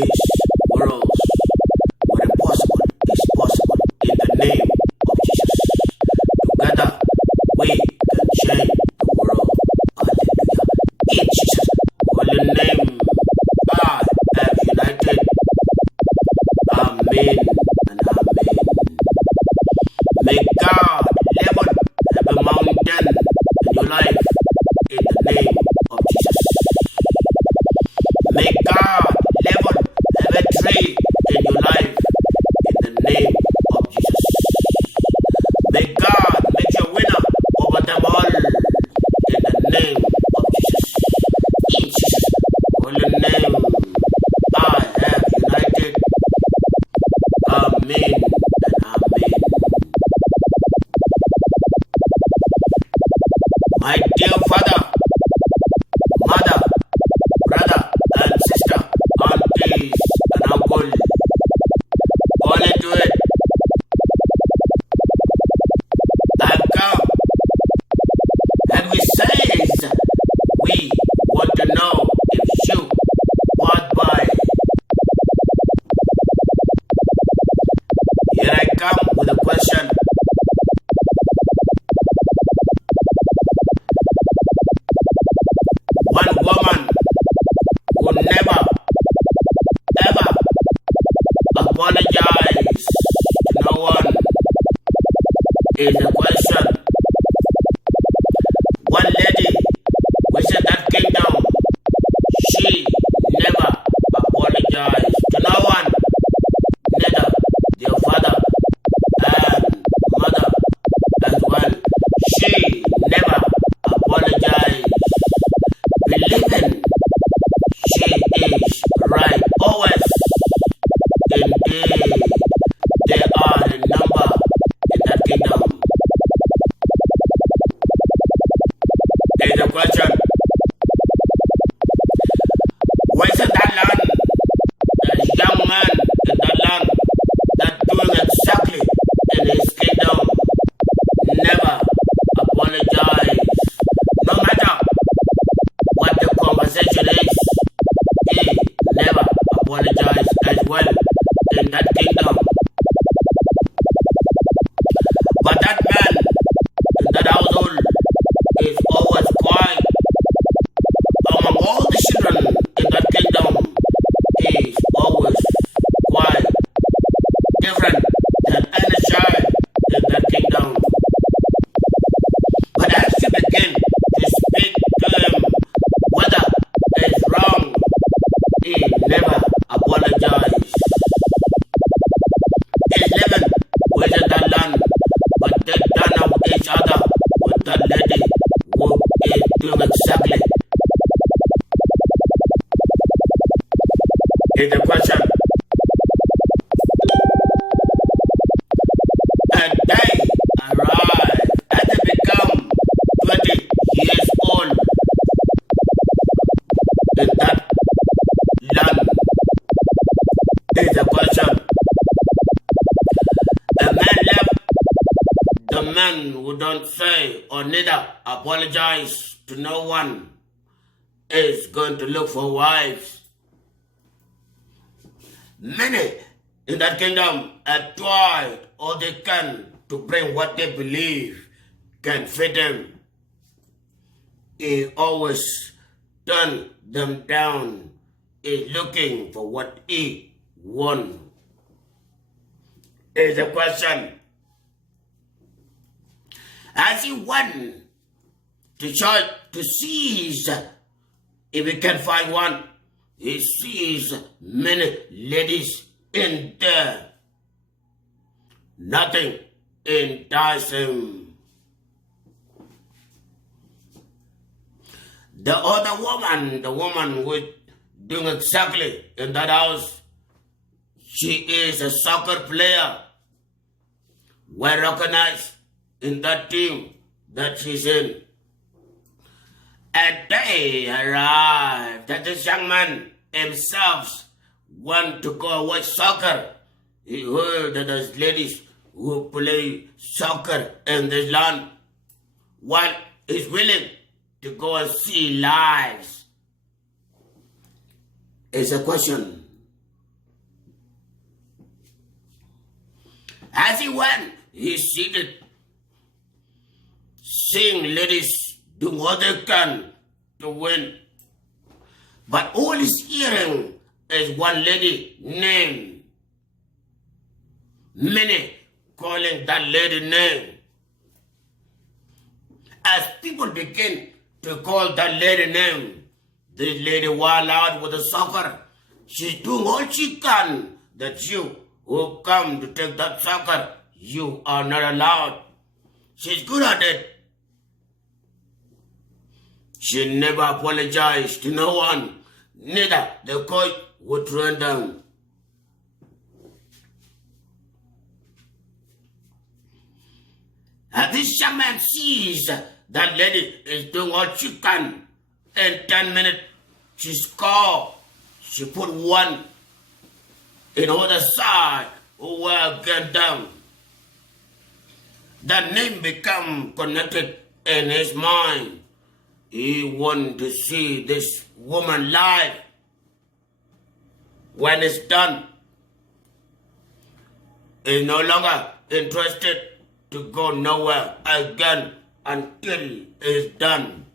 this world where impossible is possible in the name of Jesus. Together we can change the world. Hallelujah. In Jesus' holy name, I have united. Amen and amen. May God level every mountain in your life in the name of Jesus. May God level every tree in your life in the name of Jesus. May God make you a winner over them all in the name of Jesus. In Jesus' holy name, I have united. Amen and amen. My dear father, mother, brother and sister, aunties and uncle, all into it. I've come and we says we want to know if you pass by. Here I come with a question. One woman who never ever apologize to no one is the question. One lady was in that kingdom. She never apologized to no one, neither their father and mother as well. She never apologized, believing she is right always. Indeed, they are a number in that kingdom. Here's the question. Where's that land? There's a young man in that land that doing exactly in his kingdom. Never apologize. No matter what the conversation is, he never apologize as well in that kingdom. But that man in that household is always quiet. Among all the children in that kingdom, he is always quiet, different than any child in that kingdom. But as you begin to speak to him, whether it's wrong, he never apologizes. He's living within that land, but they don't know each other with that lady who is doing exactly. Here's the question. And they arrive and they become 20 years old in that land. Here's the question. A man left. The man who don't say or neither apologize to no one is going to look for wives. Many in that kingdom have tried all they can to bring what they believe can fit him. He always turn them down. He's looking for what he wants. Here's the question. As he went to church to seize, if he can find one, he sees many ladies in there. Nothing entices him. The other woman, the woman who is doing exactly in that house, she is a soccer player, well recognized in that team that she's in. And they arrived that this young man himself want to go watch soccer. He heard that there's ladies who play soccer in this land. One is willing to go and see lives. It's a question. As he went, he seated, seeing ladies doing what they can to win. But all he's hearing is one lady named Minnie, calling that lady name. As people begin to call that lady name, this lady wild out with the soccer. She's doing all she can, that you who come to take that soccer, you are not allowed. She's good at it. She never apologized to no one. Neither the coach would turn down. And this shaman sees that lady is doing all she can. In 10 minutes, she scored. She put one in the other side who were again down. That name become connected in his mind. He wanted to see this woman live. When it's done, he's no longer interested to go nowhere again until it's done.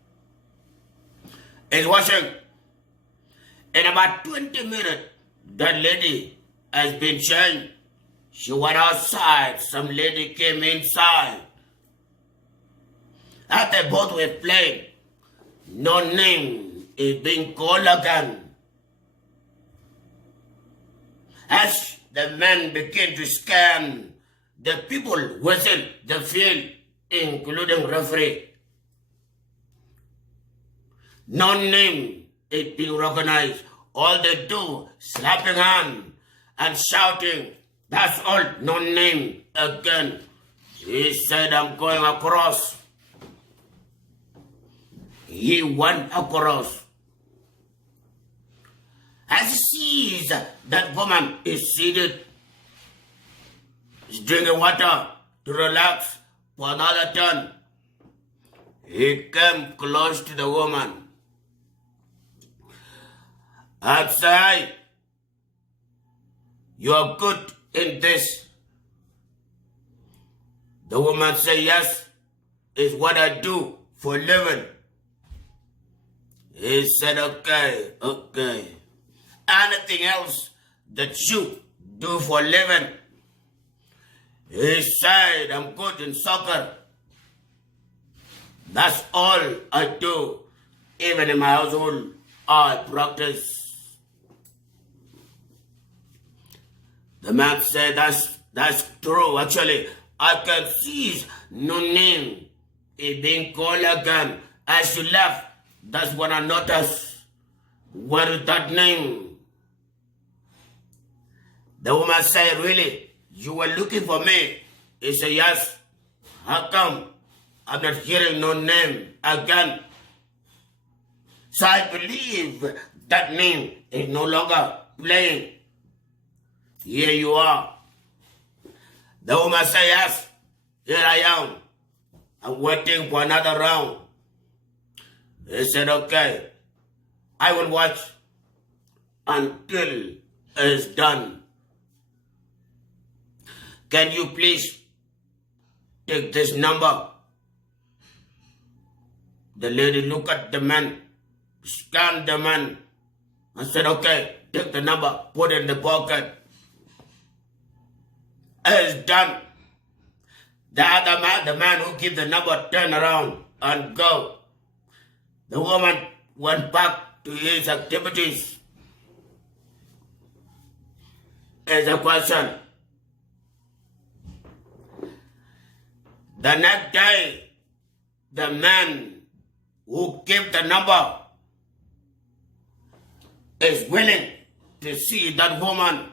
He's watching. In about 20 minutes, that lady has been changed. She went outside. Some lady came inside. As they both were playing, no name is being called again. As the men begin to scan, the people whistle the field, including referee. No name is being recognized. All they do, slapping hand and shouting. That's all, no name again. He said, I'm going across. He went across. As he sees that woman is seated, is drinking water to relax for another turn, he came close to the woman and said, you are good in this. The woman said, yes, it's what I do for a living. He said, okay. Anything else that you do for a living? He said, I'm good in soccer. That's all I do. Even in my household, I practice. The man said, that's true. Actually, I can see no name is being called again. As you left, that's when I noticed. What is that name? The woman said, really? You were looking for me? He said, yes. How come I'm not hearing no name again? So I believe that name is no longer playing. Here you are. The woman said, yes, here I am. I'm waiting for another round. He said, okay, I will watch until it's done. Can you please take this number? The lady looked at the man, scanned the man, and said, okay, take the number, put it in the pocket. It's done. The other man, the man who gave the number, turned around and go. The woman went back to his activities. As a question. The next day, the man who gave the number is willing to see that woman,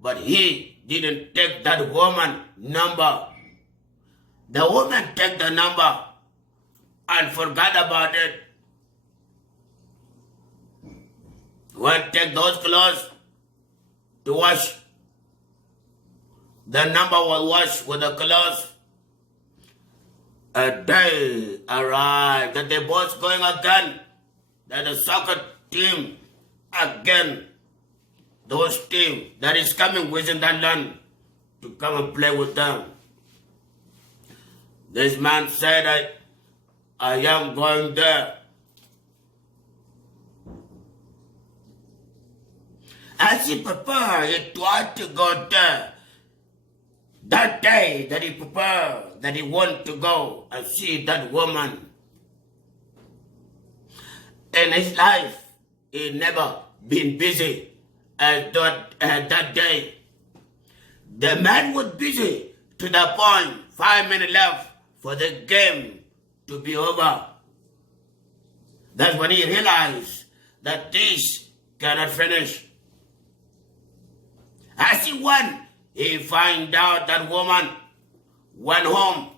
but he didn't take that woman number. The woman took the number and forgot about it. Went take those clothes to wash. The number was washed with the clothes. A day arrived that they both going again. That the soccer team again. Those team that is coming within that land. to come and play with them. This man said, I am going there. As he prepared, he tried to go there. That day that he prepared, that he wanted to go and see that woman. In his life, he never been busy as that day. The man was busy to the point 5 minutes left for the game to be over. That's when he realized that this cannot finish. As he went, he found out that woman went home,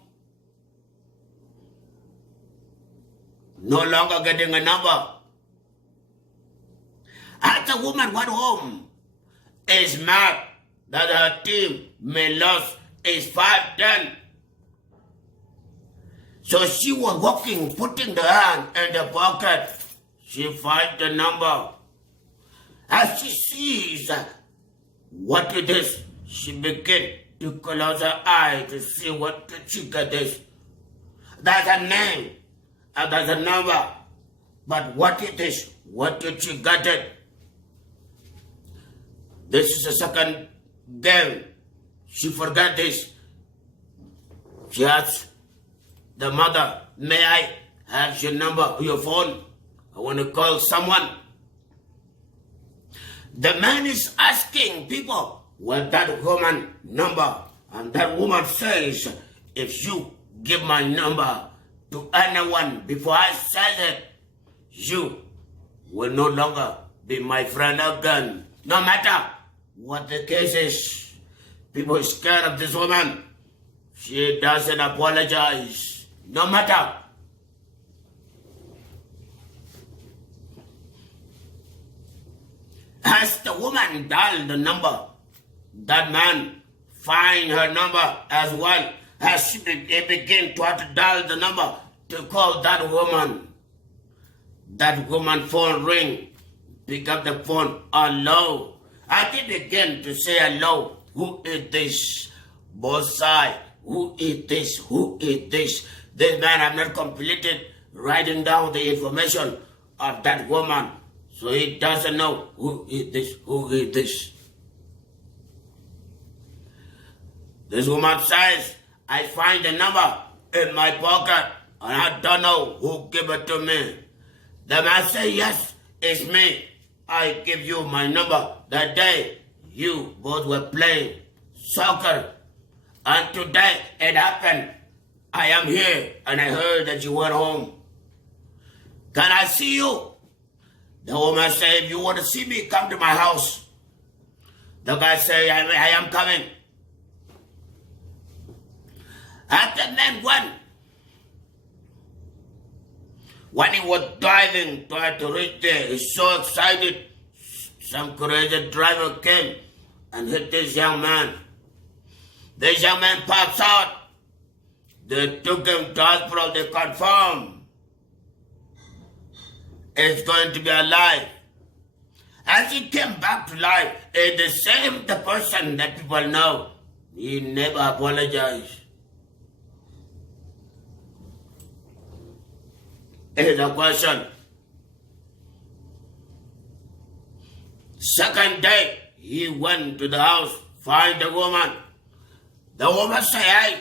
no longer getting a number. As the woman went home, is mad that her team may lose is 5-10. So she was walking, putting the hand in the pocket. She finds the number. As she sees what it is, she begins to close her eye to see what she got is. That's a name, and that's a number. But what it is, what did she get it? This is the second game. She forgot this. She asked the mother, may I have your number, your phone? I want to call someone. The man is asking people, what that woman number? And that woman says, if you give my number to anyone before I sell it, you will no longer be my friend again. No matter what the case is. People are scared of this woman. She doesn't apologize. No matter. As the woman dialed the number, that man find her number as well. As he began to dial the number to call that woman. That woman phone ring. Pick up the phone. Hello. As he began to say hello. Who is this? Both sides. Who is this? Who is this? This man have not completed writing down the information of that woman. So he doesn't know who is this, who is this. This woman says, I find the number in my pocket and I don't know who gave it to me. The man says, yes, it's me. I give you my number that day you both were playing soccer. And today it happened. I am here and I heard that you went home. Can I see you? The woman said, if you want to see me, come to my house. The guy said, I am coming. And the man went. When he was driving, trying to reach there, he was so excited. Some crazy driver came and hit this young man. This young man pops out. They took him to hospital, they confirmed it's going to be alive. As he came back to life, it's the same the person that people know. He never apologized. Here's a question. Second day, he went to the house, find the woman. The woman said, hey,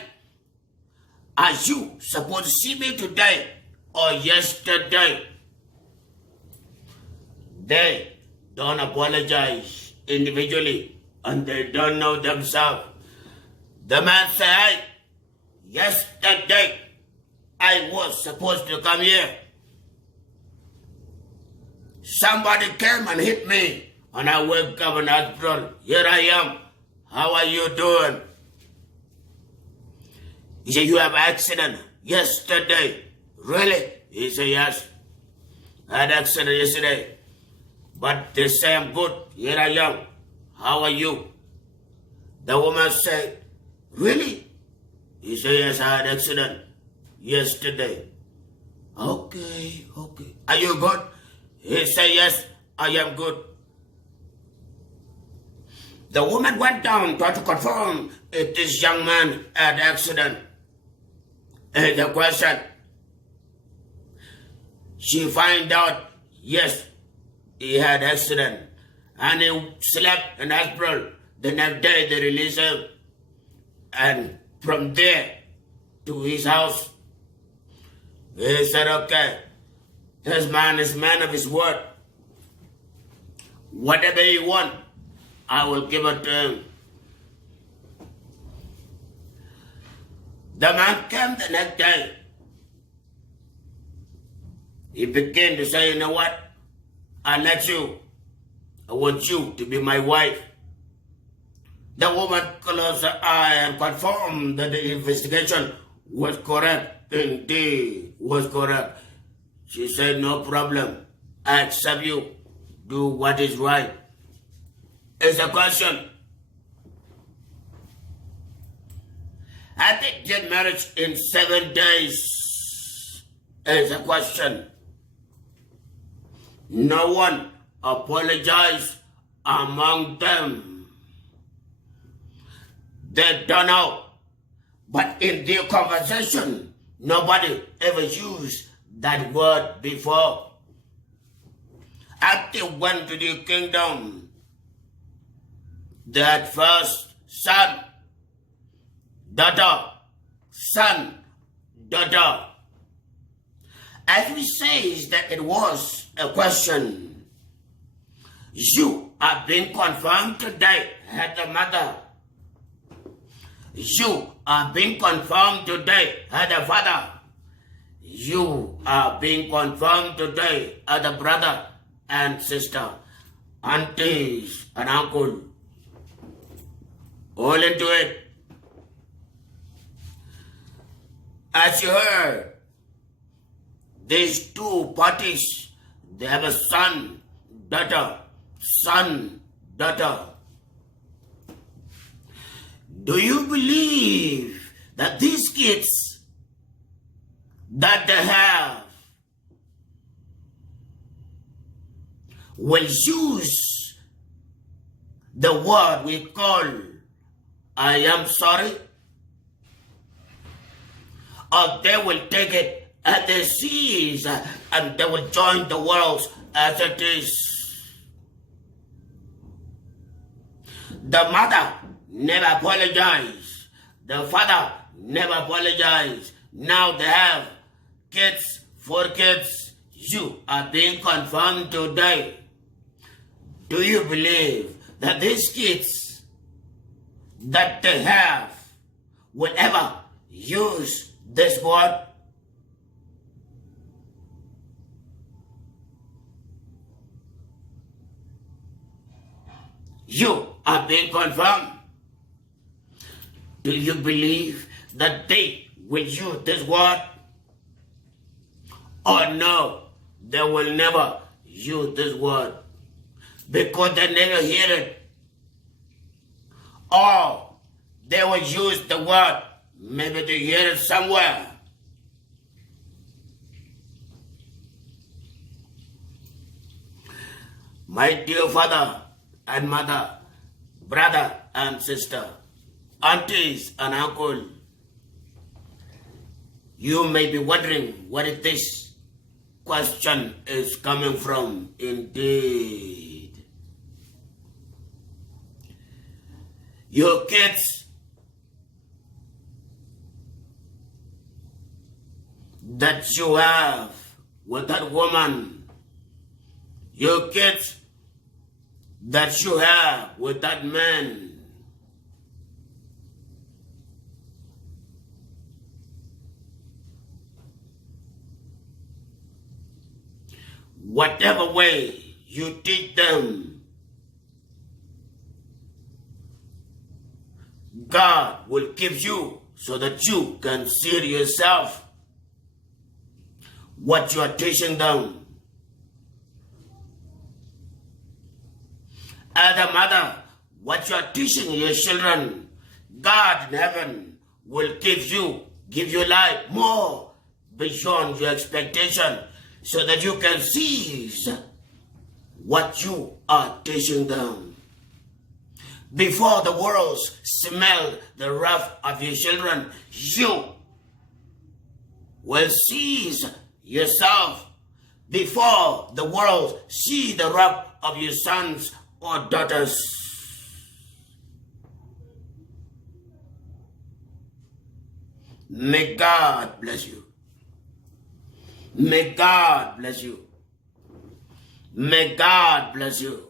are you supposed to see me today or yesterday? They don't apologize individually and they don't know themselves. The man said, hey, yesterday I was supposed to come here. Somebody came and hit me and I wake up in hospital. Here I am. How are you doing? He said, you have accident yesterday. Really? He said, yes. I had accident yesterday. But they say I'm good. Here I am. How are you? The woman said, really? He said, yes, I had accident yesterday. Okay. Are you good? He said, yes, I am good. The woman went down to confirm if this young man had accident. And the question, she find out, yes, he had accident. And he slept in hospital. The next day they release him. And from there to his house, he said, okay, this man is man of his word. Whatever he want, I will give it to him. The man came the next day. He began to say, you know what? I let you. I want you to be my wife. The woman closed her eye and confirmed that the investigation was correct. Indeed, was correct. She said, no problem. I accept you. Do what is right. It's a question. I think get marriage in 7 days is a question. No one apologized among them. They don't know. But in their conversation, nobody ever used that word before. After they went to the kingdom, that first son, daughter, son, daughter. As we say, is that it was a question. You are being confirmed today as a mother. You are being confirmed today as a father. You are being confirmed today as a brother and sister, aunties and uncle. All into it. As you heard, these two parties, they have a son, daughter. Do you believe that these kids that they have will use the word we call I am sorry? Or they will take it as they see and they will join the world as it is. The mother never apologized. The father never apologized. Now they have kids, 4 kids. You are being confirmed today. Do you believe that these kids that they have will ever use this word? You are being confirmed. Do you believe that they will use this word? Or no, they will never use this word because they never hear it. Or they will use the word, maybe they hear it somewhere. My dear father and mother, brother and sister, aunties and uncle, you may be wondering where this question is coming from. Indeed, your kids that you have with that woman, your kids that you have with that man, whatever way you teach them, God will give you so that you can see yourself what you are teaching them. As a mother, what you are teaching your children, God in heaven will give you life more beyond your expectation so that you can seize what you are teaching them. Before the world smell the wrath of your children, you will seize yourself before the world see the wrath of your sons or daughters. May God bless you. May God bless you. May God bless you.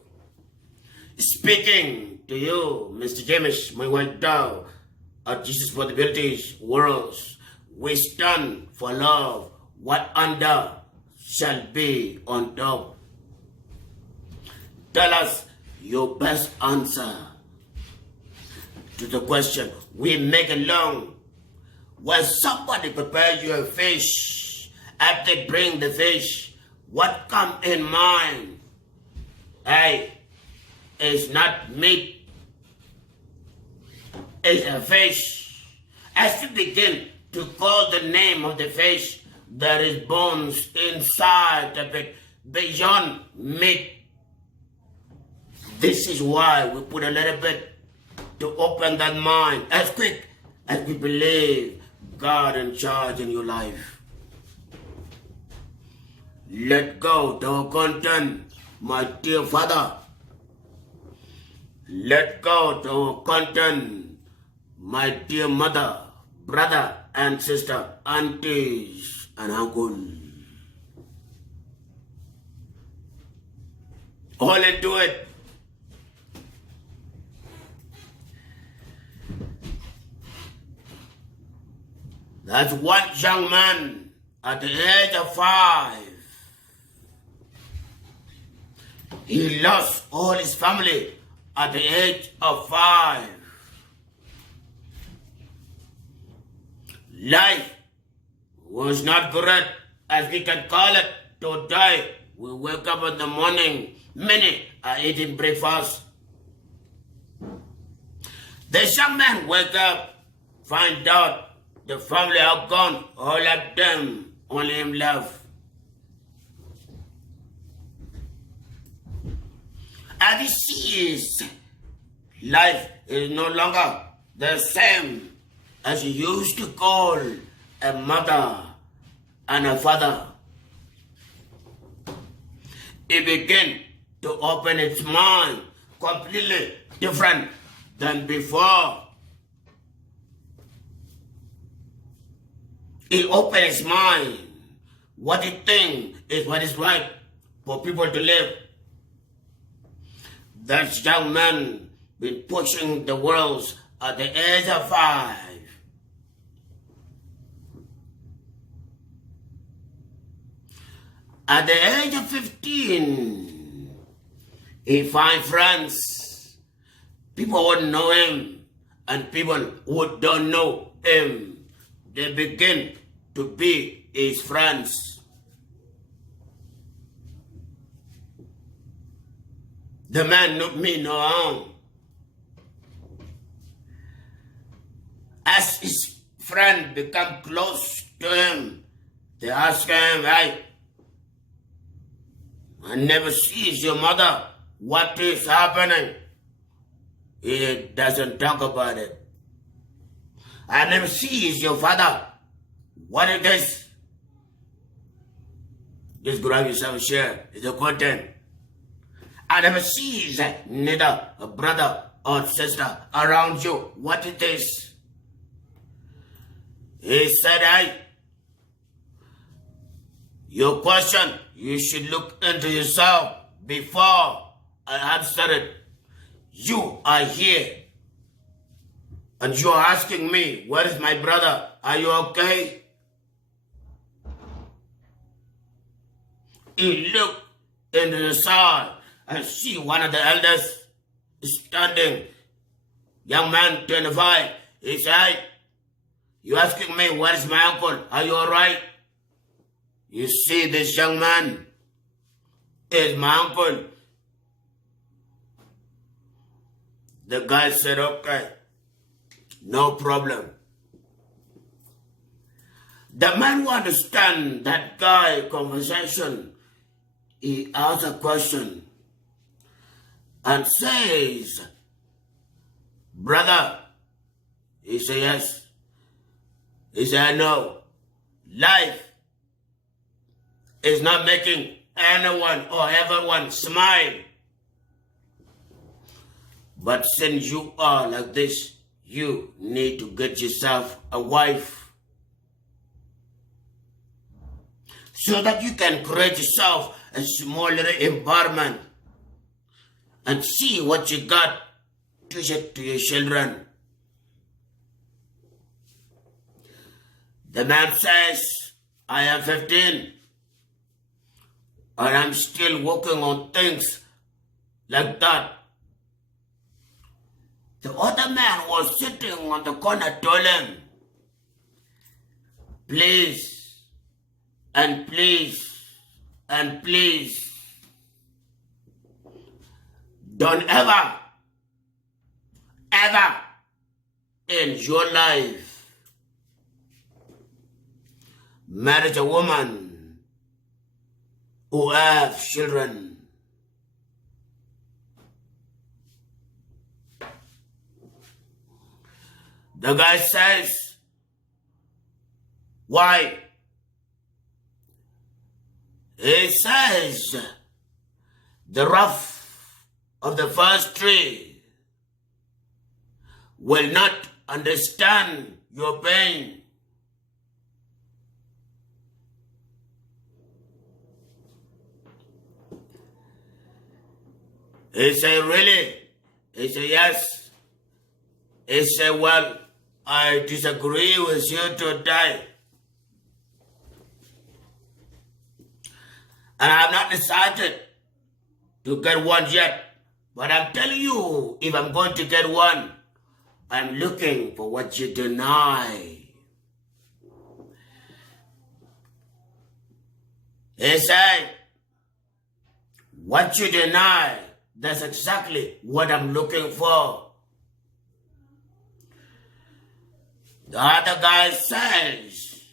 Speaking to you, Mr. James, my white dog, of Jesus for the British worlds, we stand for love. What under shall be on top. Tell us your best answer to the question. We make it long. When somebody prepares you a fish, after they bring the fish, what come in mind? Hey, it's not meat, it's a fish. As you begin to call the name of the fish, there is bones inside of it, beyond meat. This is why we put a little bit to open that mind as quick as we believe God in charge in your life. Let go the content, my dear Father. Let go the content, my dear mother, brother and sister, aunties and uncle. Hold into it. That's one young man at the age of 5. He lost all his family at the age of 5. Life was not great, as we can call it, today. We wake up in the morning, many are eating breakfast. The young man wake up, find out the family are gone, all of them, only him left. And he sees life is no longer the same as he used to call a mother and a father. He began to open its mind completely different than before. He opened his mind. What he thinks is what is right for people to live. That young man been pushing the world at the age of 5. At the age of 15, he find friends. People wouldn't know him, and people who don't know him, they begin to be his friends. The man not me no harm. As his friend become close to him, they ask him, hey, I never sees your mother. What is happening? He doesn't talk about it. I never sees your father. What it is? Just grab yourself a share. It's the content. I never sees neither a brother or sister around you. What it is? He said, hey, your question, you should look into yourself before I answer it. You are here. And you are asking me, where is my brother? Are you okay? He looked into the side and see one of the elders standing. Young man, 25. He said, you asking me, where is my uncle? Are you all right? You see this young man is my uncle. The guy said, okay, no problem. The man who understands that guy conversation, he asks a question and says, Brother, he said, yes. He said, no. Life is not making anyone or everyone smile. But since you are like this, you need to get yourself a wife so that you can create yourself a small little environment and see what you got to say to your children. The man says, I am 15 and I'm still working on things like that. The other man was sitting on the corner told him, please and please and please don't ever in your life marry a woman who have children. The guy says, why? He says, the rough of the first tree will not understand your pain. He said, really? He said, yes. He said, well, I disagree with you today. And I have not decided to get one yet. But I'm telling you, if I'm going to get one, I'm looking for what you deny. He said, what you deny, that's exactly what I'm looking for. The other guy says,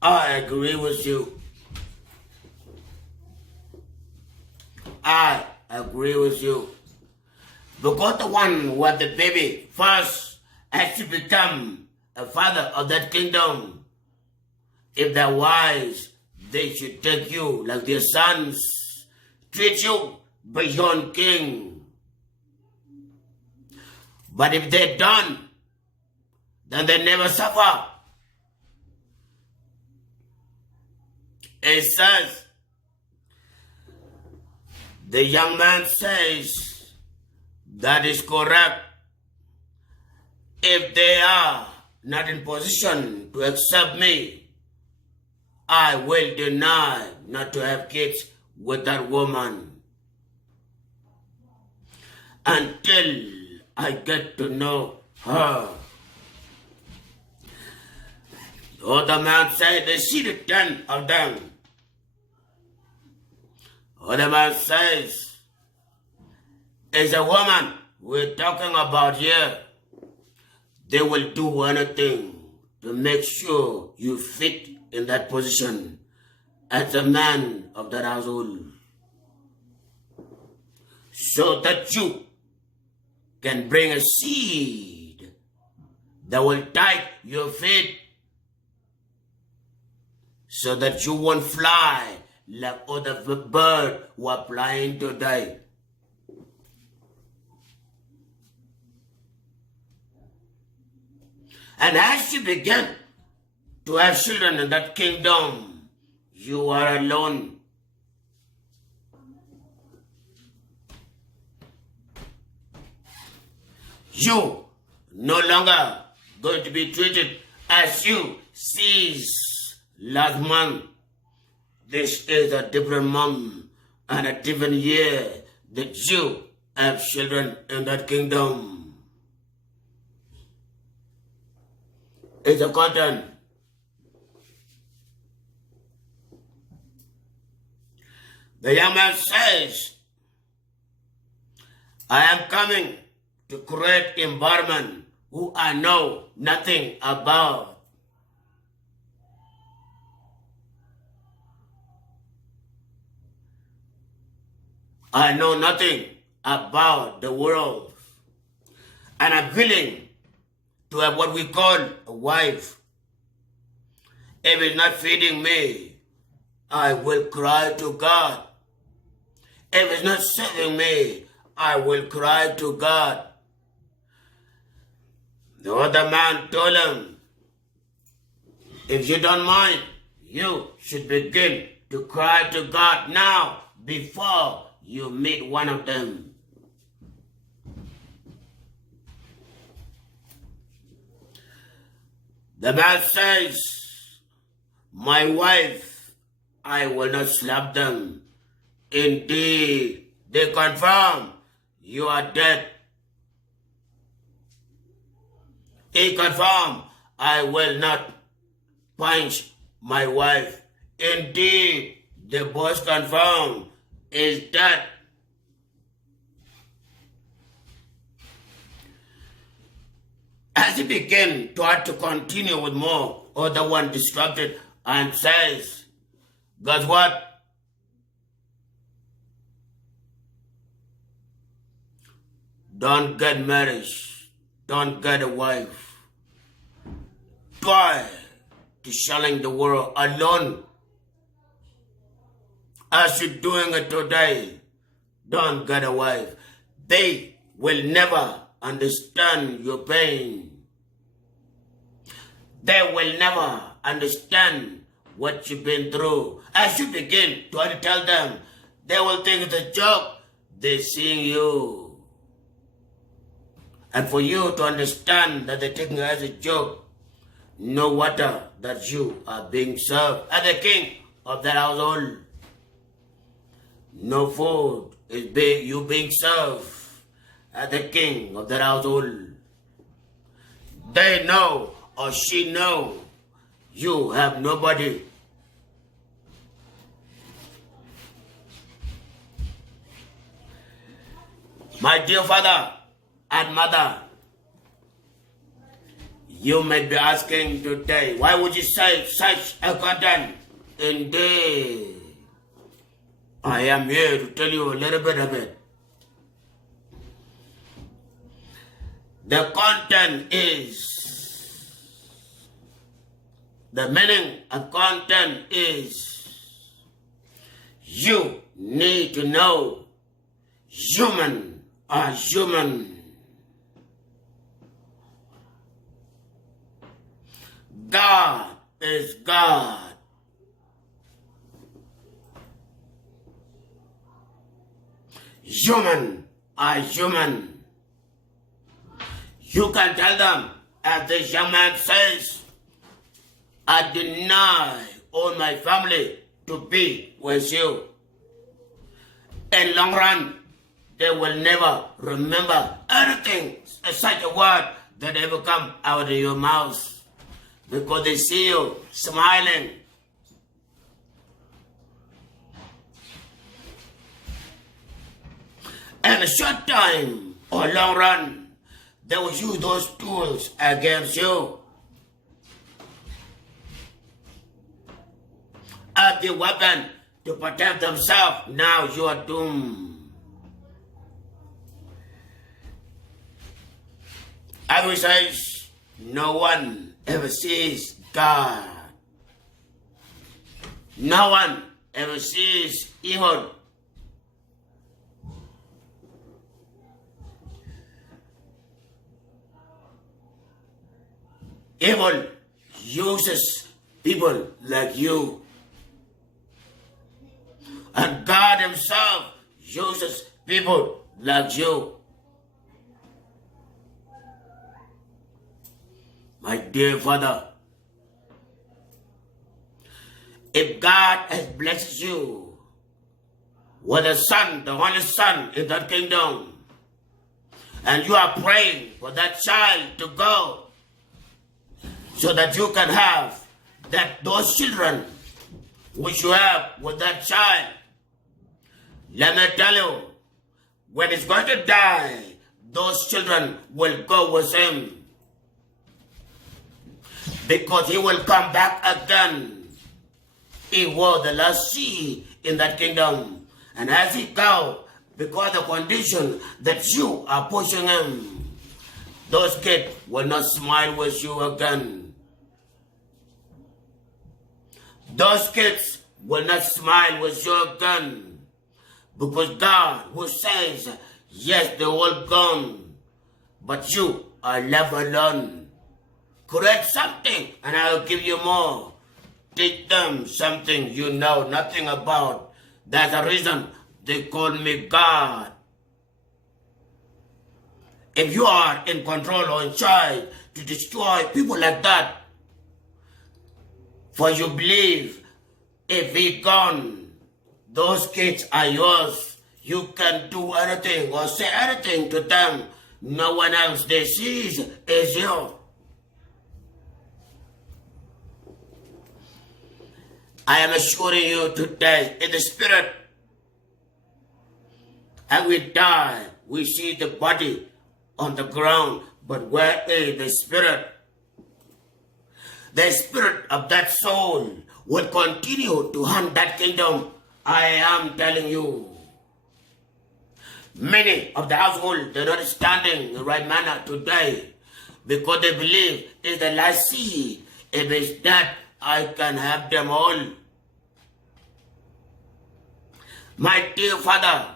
I agree with you. I agree with you. Because the one who had the baby first has to become a father of that kingdom. If they're wise, they should take you like their sons, treat you beyond king. But if they don't, then they never suffer. It says, the young man says, that is correct. If they are not in position to accept me, I will deny not to have kids with that woman until I get to know her. The other man said, they see the 10 of them. The other man says, it's a woman we're talking about here. They will do anything to make sure you fit in that position as a man of that household, so that you can bring a seed that will tie your feet, so that you won't fly like other birds who are flying today. And as you begin to have children in that kingdom, you are alone. You no longer going to be treated as you sees last month. This is a different month and a different year that you have children in that kingdom. It's a curtain. The young man says, I am coming to create environment who I know nothing about. I know nothing about the world. And I'm willing to have what we call a wife. If it's not feeding me, I will cry to God. If it's not serving me, I will cry to God. The other man told him, if you don't mind, you should begin to cry to God now before you meet one of them. The man says, my wife, I will not slap them. Indeed, they confirm you are dead. He confirmed, I will not punch my wife. Indeed, the boss confirmed is dead. As he began to continue with more, other one distracted and says, guess what? Don't get married. Don't get a wife. Try to challenge the world alone. As you're doing it today, don't get a wife. They will never understand your pain. They will never understand what you've been through. As you begin to tell them, they will think it's a joke. They're seeing you. And for you to understand that they're taking it as a joke, no wonder that you are being served as the king of that household. No food is you being served as the king of that household. They know or she know you have nobody. My dear father and mother, you may be asking today, why would you say such a content? Indeed, I am here to tell you a little bit of it. The content is, the meaning of content is, you need to know human are human. God is God. Human are human. You can tell them, as this young man says, I deny all my family to be with you. In long run, they will never remember anything, such a word that ever come out of your mouth. Because they see you smiling. In a short time or long run, they will use those tools against you. As the weapon to protect themselves, now you are doomed. I will say, no one ever sees God. No one ever sees evil. Evil uses people like you. And God himself uses people like you. My dear father, if God has blessed you with a son, the only son in that kingdom, and you are praying for that child to go so that you can have those children which you have with that child, let me tell you, when he's going to die, those children will go with him. Because he will come back again. He was the last seed in that kingdom. And as he goes, because of the condition that you are pushing him, those kids will not smile with you again. Those kids will not smile with you again. Because God who says, yes, they're all gone, but you are left alone. Create something and I'll give you more. Teach them something you know nothing about. That's the reason they call me God. If you are in control or in charge to destroy people like that, for you believe if he gone, those kids are yours. You can do anything or say anything to them. No one else they see is you. I am assuring you today in the spirit, and we die, we see the body on the ground, but where is the spirit? The spirit of that soul will continue to hunt that kingdom. I am telling you. Many of the household, they're not standing in the right manner today because they believe it's the last seed. If it's that, I can have them all. My dear father,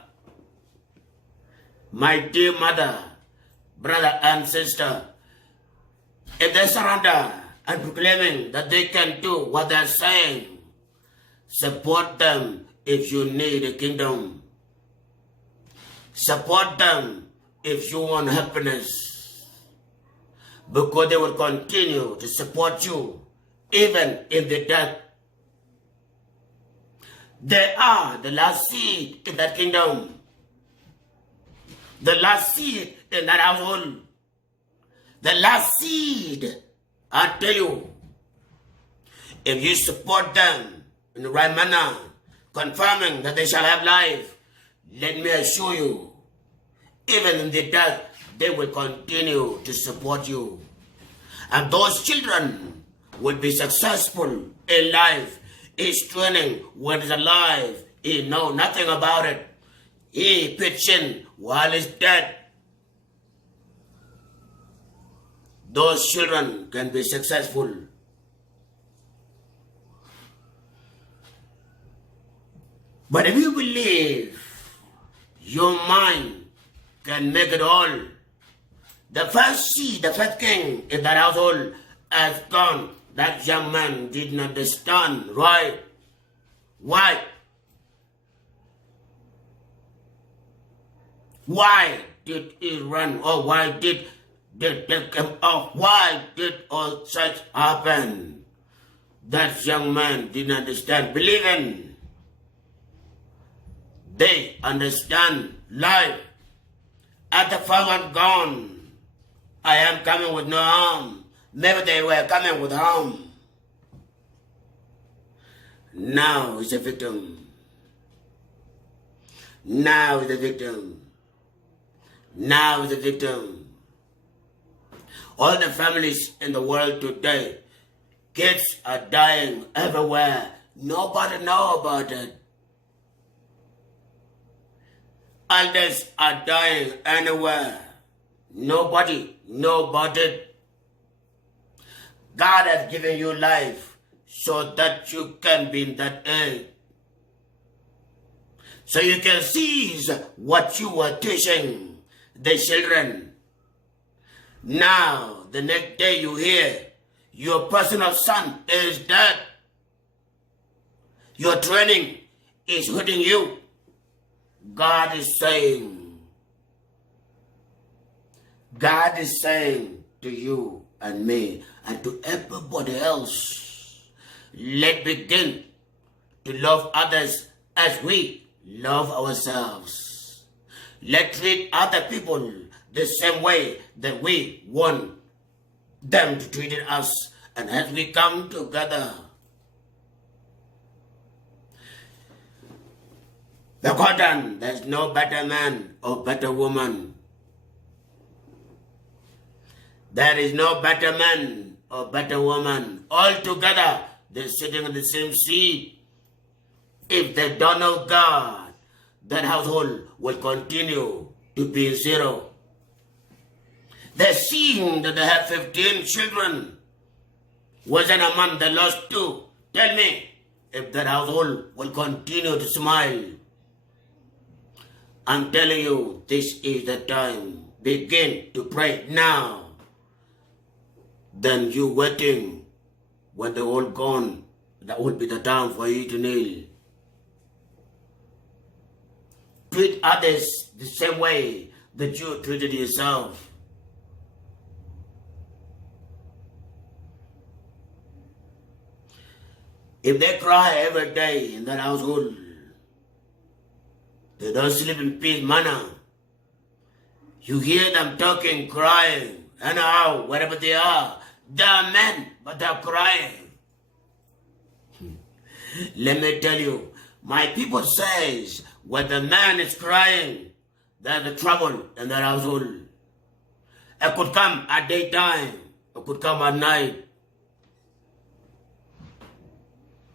my dear mother, brother and sister, if they surrender and proclaiming that they can do what they're saying, support them if you need a kingdom. Support them if you want happiness. Because they will continue to support you even in the death. They are the last seed in that kingdom. The last seed in that household. The last seed, I tell you. If you support them in the right manner, confirming that they shall have life, let me assure you, even in the death, they will continue to support you. And those children will be successful in life. He's training when he's alive. He knows nothing about it. He pitching while he's dead. Those children can be successful. But if you believe your mind can make it all, the first seed, the first king in that household has gone. That young man didn't understand, right? Why? Why did he run? Or why did they take him off? Why did all such happen? That young man didn't understand. Believing. They understand life. At the first one gone, I am coming with no harm. Maybe they were coming with harm. Now he's a victim. Now he's a victim. Now he's a victim. All the families in the world today, kids are dying everywhere. Nobody knows about it. Elders are dying anywhere. Nobody knows about it. God has given you life so that you can be in that age. So you can seize what you were teaching the children. Now, the next day you hear your personal son is dead. Your training is hurting you. God is saying to you and me and to everybody else, let's begin to love others as we love ourselves. Let's treat other people the same way that we want them to treat us. And as we come together, the cotton, there's no better man or better woman. There is no better man or better woman. All together, they're sitting in the same seat. If they don't know God, that household will continue to be zero. They're seeing that they have 15 children. Wasn't a month they lost 2. Tell me if that household will continue to smile. I'm telling you, this is the time. Begin to pray now. Then you waiting. When they're all gone, that will be the time for you to kneel. Treat others the same way that you treated yourself. If they cry every day in that household, they don't sleep in peace manner. You hear them talking, crying, anyhow, wherever they are men, but they're crying. Let me tell you, my people says, when the man is crying, there's a trouble in that household. It could come at daytime, it could come at night.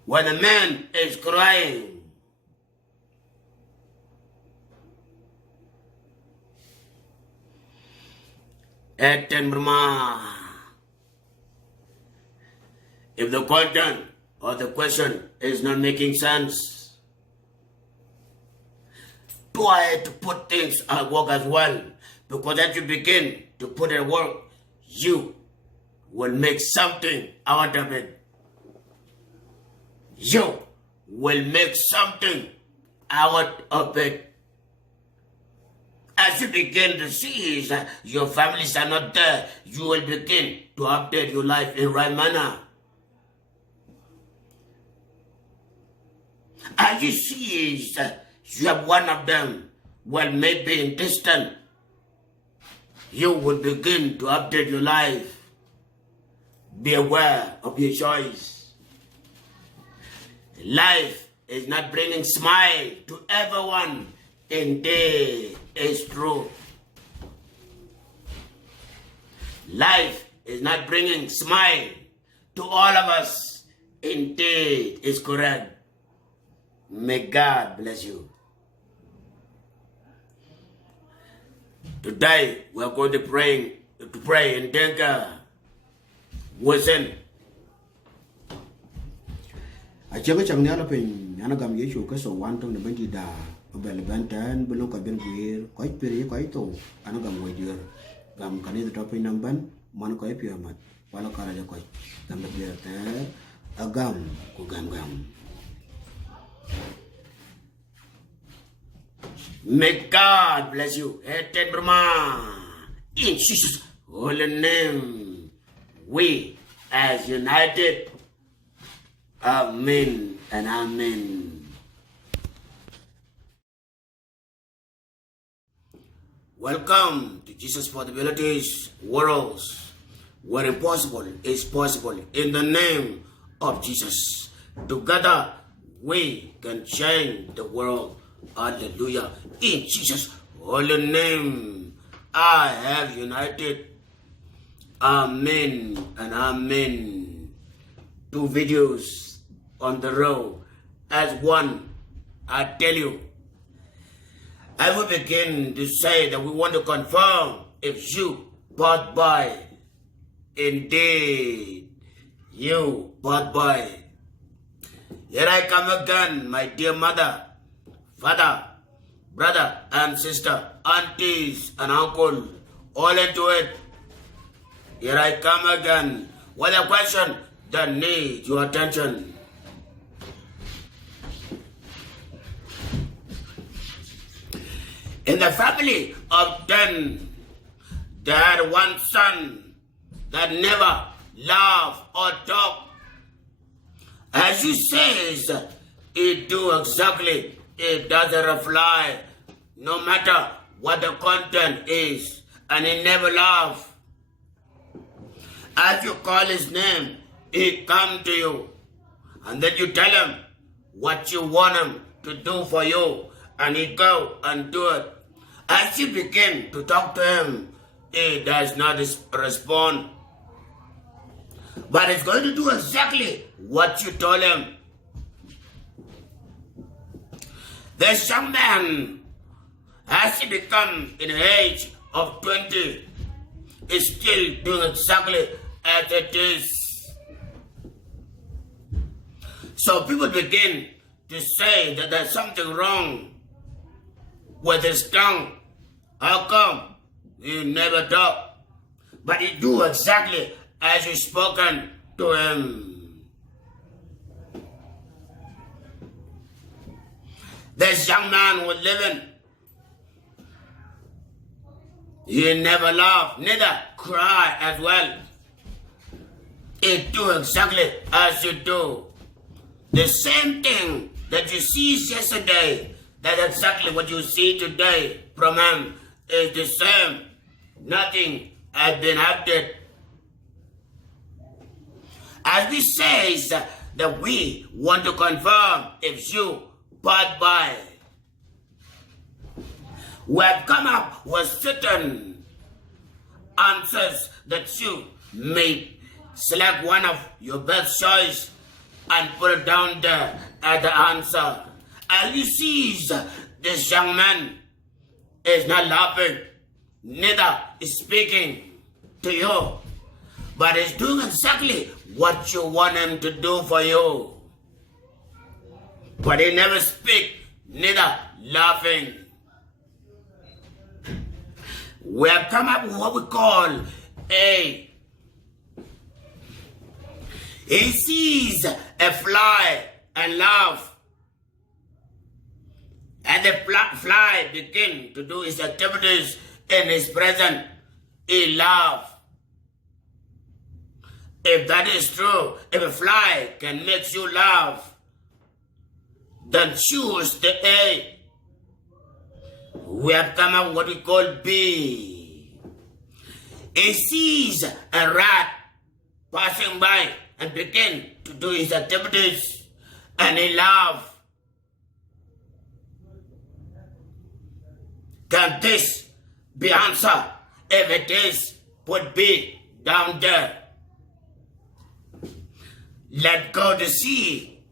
When the man is crying, if the content or the question is not making sense, try to put things at work as well, because as you begin to put it at work, you will make something out of it. You will make something out of it. As you begin to see that your families are not there, you will begin to update your life in right manner. As you see that you have one of them, well, maybe in distance, you will begin to update your life. Be aware of your choice. Life is not bringing smile to everyone. Indeed, it's true. Life is not bringing smile to all of us. Indeed, it's correct. May God bless you. Today, we are going to pray and thank God. Listen. I check it on the other pin, Yanagam Yeshu, Casso, one tongue the Bentida, a bell bentan, below a ben quite pretty, quite tall, Anagam wager, Gam Canada dropping number, Monaco Piamat, Walakara quite, Gam the beer there, a gum, gum. May God bless you. In Jesus' holy name, we as united. Amen and amen. Welcome to Jesus Possibilities Worlds, where impossible is possible in the name of Jesus. Together we can change the world. Hallelujah. In Jesus' holy name, I have united. Amen and amen. 2 videos on the road as one. I tell you, I will begin to say that we want to confirm if you bought by. Indeed, you bought by. Here I come again, my dear mother, father, brother and sister, aunties and uncle, all into it. Here I come again with a question that needs your attention. In the family of 10, they had one son that never laughed or talked. As he says, he do exactly, it doesn't reply, no matter what the content is, and he never laughs. As you call his name, he come to you, and then you tell him what you want him to do for you, and he go and do it. As you begin to talk to him, he does not respond. But he's going to do exactly what you told him. There's young man, as he become in the age of 20, is still doing exactly as it is. So people begin to say that there's something wrong with his tongue. How come you never talk? But you do exactly as you spoken to him. This young man was living. He never laughed, neither cry as well. He do exactly as you do. The same thing that you see yesterday, that's exactly what you see today from him is the same. Nothing has been updated. As we say that we want to confirm if you pass by. We have come up with certain answers that you may select one of your best choice and put it down there as the answer. As you see, this young man is not laughing, neither is speaking to you, but is doing exactly what you want him to do for you. But he never speaks, neither laughing. We have come up with what we call a. He sees a fly and laugh. And the fly begins to do his activities in his presence. He laughs. If that is true, if a fly can make you laugh, then choose the A. We have come up with what we call B. He sees a rat passing by and begin to do his activities, and he laughs. Can this be answer? If it is, put B down there. Let go to C.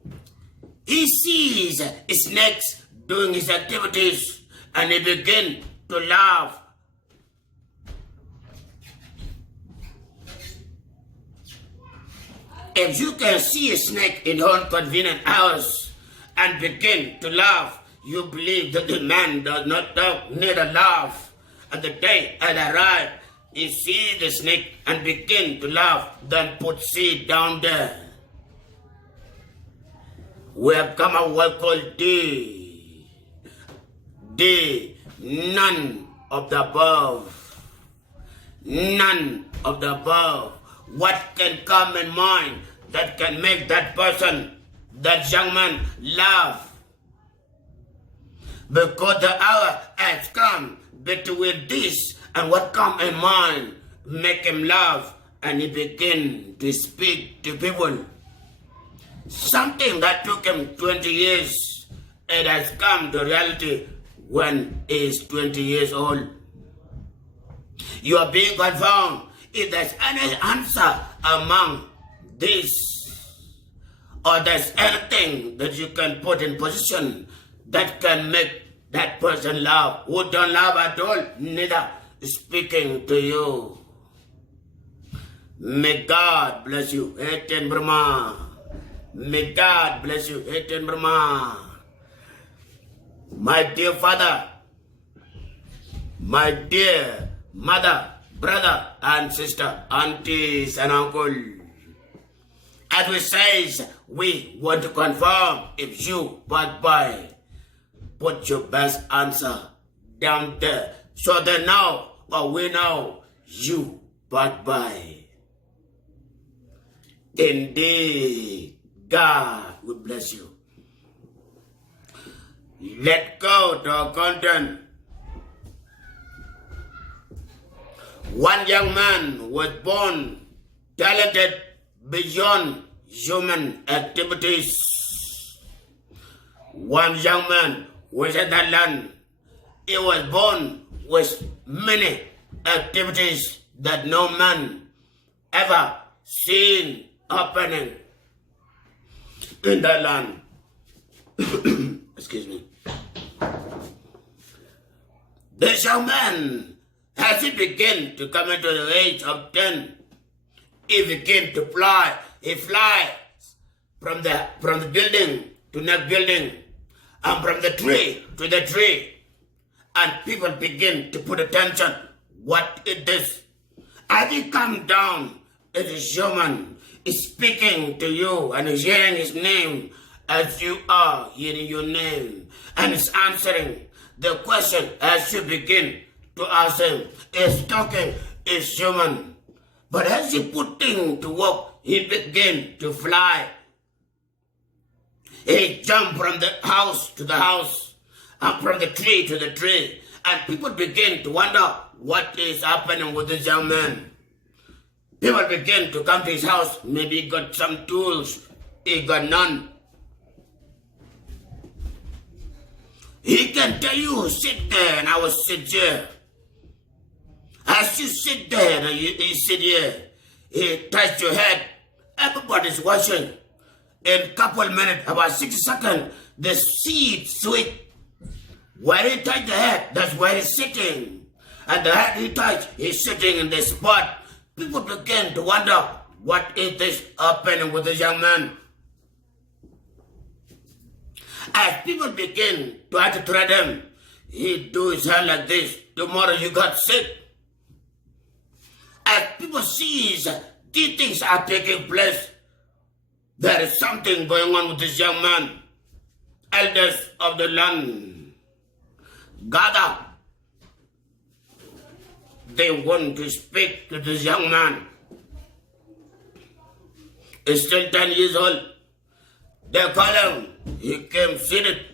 He sees snakes doing his activities, and he begins to laugh. If you can see a snake in your convenient house and begin to laugh, you believe that the man does not talk, neither laugh. And the day had arrived, he sees the snake and begin to laugh, then put C down there. We have come up with what called D. D, none of the above. None of the above. What can come in mind that can make that person, that young man, laugh? Because the hour has come between this and what come in mind, make him laugh, and he begin to speak to people. Something that took him 20 years, it has come to reality when he is 20 years old. You are being confirmed. If there's any answer among this, or there's anything that you can put in position that can make that person laugh, who don't laugh at all, neither speaking to you. May God bless you. Eten Brahma. May God bless you. Eten Brahma. My dear father, my dear mother, brother and sister, aunties and uncle, as we say, we want to confirm if you pass by. Put your best answer down there so they know, or we know, you pass by. Indeed, God will bless you. Let's go to our content. One young man was born talented beyond human activities. One young man was in that land. He was born with many activities that no man ever seen happening in that land. Excuse me. This young man has As he began to come into the age of 10, he began to fly. He flies from the building to next building, and from the tree to the tree. And people begin to put attention. What is this? As he comes down, it is human. Is speaking to you and is hearing his name as you are hearing your name, and is answering the question as you begin to ask him. Is talking, is human. But as he put things to work, he began to fly. He jumped from the house to the house, and from the tree to the tree, and people begin to wonder what is happening with this young man. People begin to come to his house. Maybe he got some tools. He got none. He can tell you, sit there and I will sit here. As you sit there and you sit here, he touch your head. Everybody's watching. In a couple minutes, about 60 seconds, the seed switch. Where he touch the head, that's where he's sitting. And the head he touch, he's sitting in the spot. People begin to wonder, what is this happening with this young man? As people begin to try to threat him, he do his hand like this. Tomorrow you got sick. As people see these things are taking place, there is something going on with this young man. Elders of the land gather. They want to speak to this young man. He's still 10 years old. They call him. He came seated.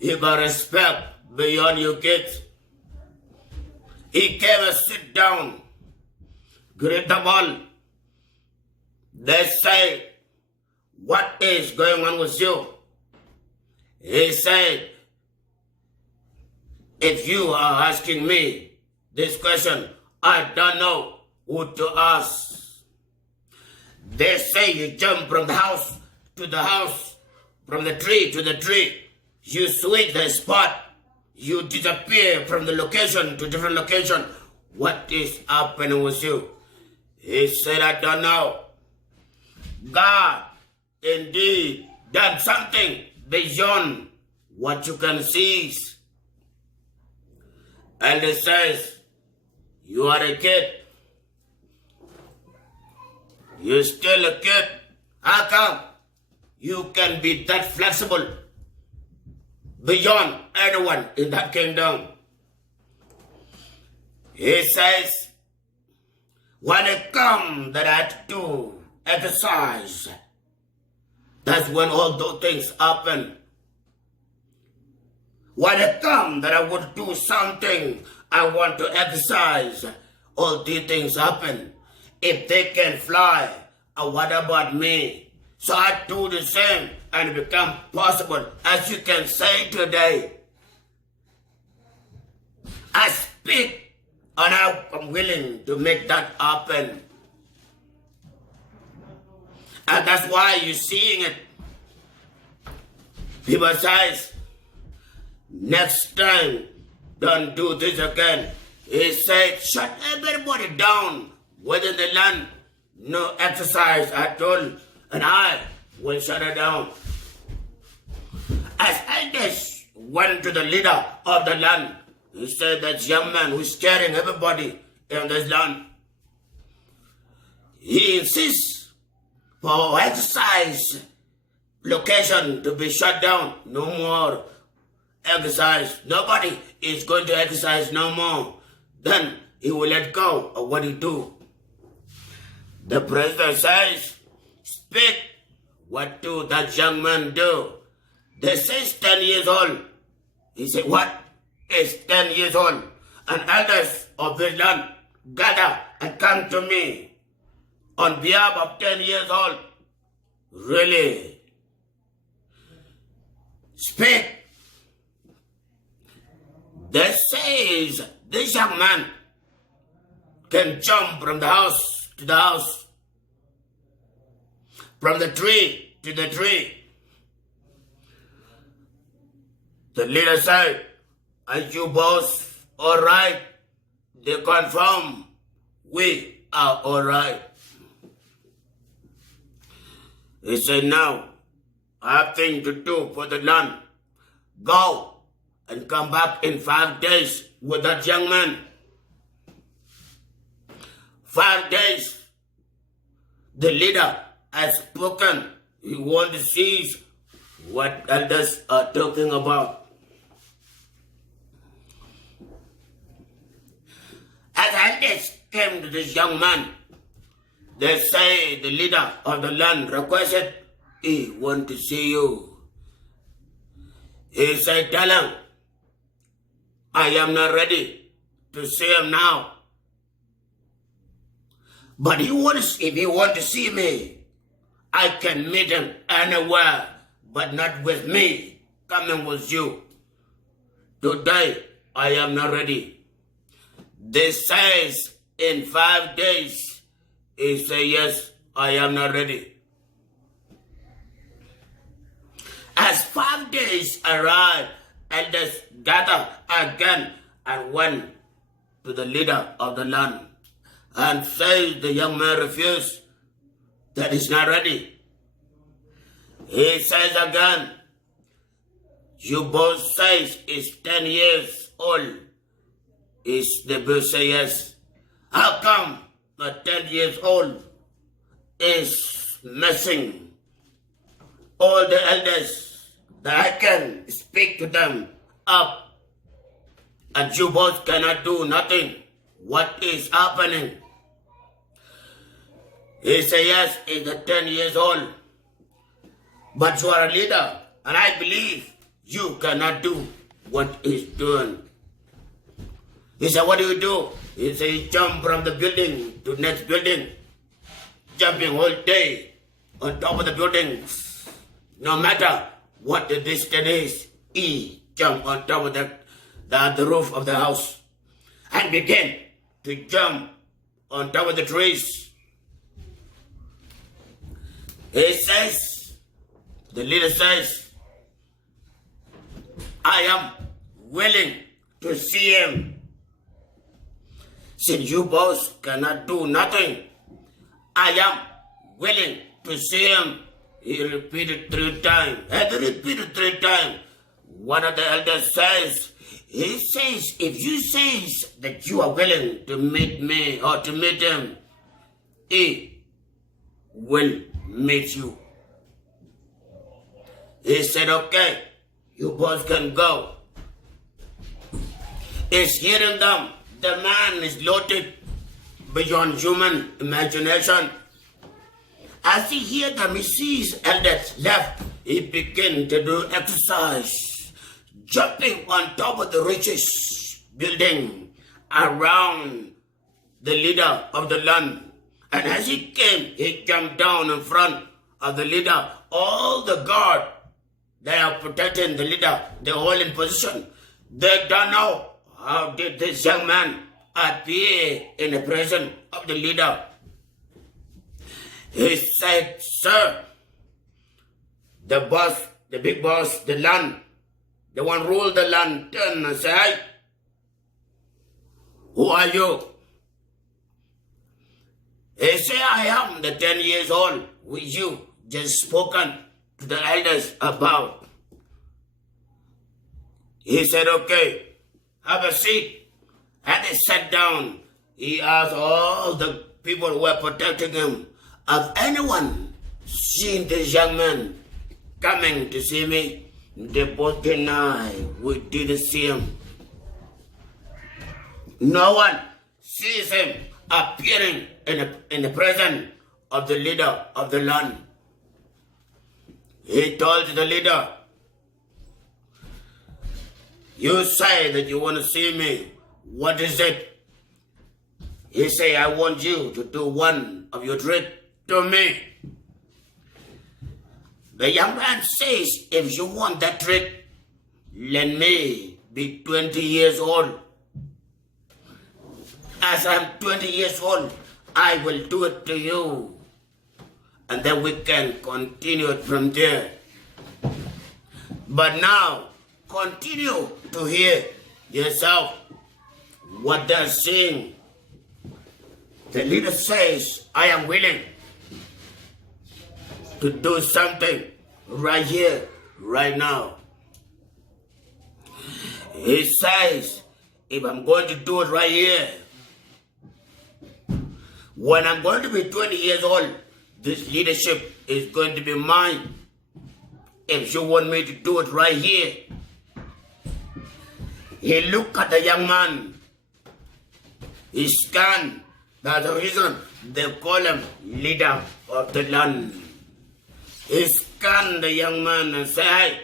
He got respect beyond your kids. He came and sit down. Greet them all. They say, what is going on with you? He said, if you are asking me this question, I don't know who to ask. They say you jump from the house to the house, from the tree to the tree. You switch the spot. You disappear from the location to different location. What is happening with you? He said, I don't know. God indeed done something beyond what you can see. And he says, you are a kid. You're still a kid. How come you can be that flexible beyond anyone in that kingdom? He says, when it comes that I have to exercise, that's when all those things happen. When it comes that I would do something, I want to exercise, all these things happen. If they can fly, what about me? So I do the same and become possible. As you can say today, I speak and I'm willing to make that happen. And that's why you're seeing it. People say, next time, don't do this again. He said, shut everybody down within the land. No exercise at all. And I will shut it down. As elders went to the leader of the land, he said that young man who's scaring everybody in this land. He insists for exercise location to be shut down. No more exercise. Nobody is going to exercise no more. Then he will let go of what he do. The president says, speak. What do that young man do? They say he's 10 years old. He said, what is 10 years old? And elders of this land gather and come to me on behalf of 10 years old. Really? Speak. They says this young man can jump from the house to the house, from the tree to the tree. The leader said, are you both all right? they confirm we are all right. He said, now, I have things to do for the land. Go and come back in 5 days with that young man. 5 days. The leader has spoken. He wants to see what elders are talking about. As elders came to this young man, they say the leader of the land requested, he want to see you. He said, tell him, I am not ready to see him now. But if he wants to see me, I can meet him anywhere, but not with me, coming with you. Today, I am not ready. This says in 5 days, he said, yes, I am not ready. As 5 days arrived, elders gathered again and went to the leader of the land and said the young man refused, that he's not ready. He says again, you both say he's 10 years old. The boy says yes. How come the 10 years old is missing? All the elders that I can speak to them up, and you both cannot do nothing. What is happening? He said, yes, he's 10 years old. But you are a leader, and I believe you cannot do what he's doing. He said, what do you do? He said, he jump from the building to next building, jumping all day on top of the buildings. No matter what the distance is, he jumped on top of the roof of the house and began to jump on top of the trees. He says, the leader says, I am willing to see him. Since you both cannot do nothing, I am willing to see him. He repeated 3 times. And he repeated 3 times. One of the elders says, he says, if you say that you are willing to meet me or to meet him, he will meet you. He said, okay, you both can go. He's hearing them. The man is loaded beyond human imagination. As he heard them, he sees elders left. He began to do exercise, jumping on top of the richest building around the leader of the land. And as he came, he jumped down in front of the leader. All the guard, they are protecting the leader. They're all in position. They don't know how did this young man appear in the presence of the leader. He said, sir, the boss, the big boss, the land, the one ruled the land, turned and said, hey, who are you? He said, I am the 10 years old with you, just spoken to the elders about. He said, okay, have a seat. And they sat down. He asked all the people who were protecting him, have anyone seen this young man coming to see me? They both denied. We didn't see him. No one sees him appearing in the presence of the leader of the land. He told the leader, you say that you want to see me. What is it? He say, I want you to do one of your tricks to me. The young man says, if you want that trick, let me be 20 years old. As I'm 20 years old, I will do it to you. And then we can continue it from there. But now, continue to hear yourself. what they're saying. The leader says, I am willing to do something right here, right now. He says, if I'm going to do it right here, when I'm going to be 20 years old, this leadership is going to be mine. If you want me to do it right here. He looked at the young man. He scanned. That's the reason they call him leader of the land. He scanned the young man and said, hey,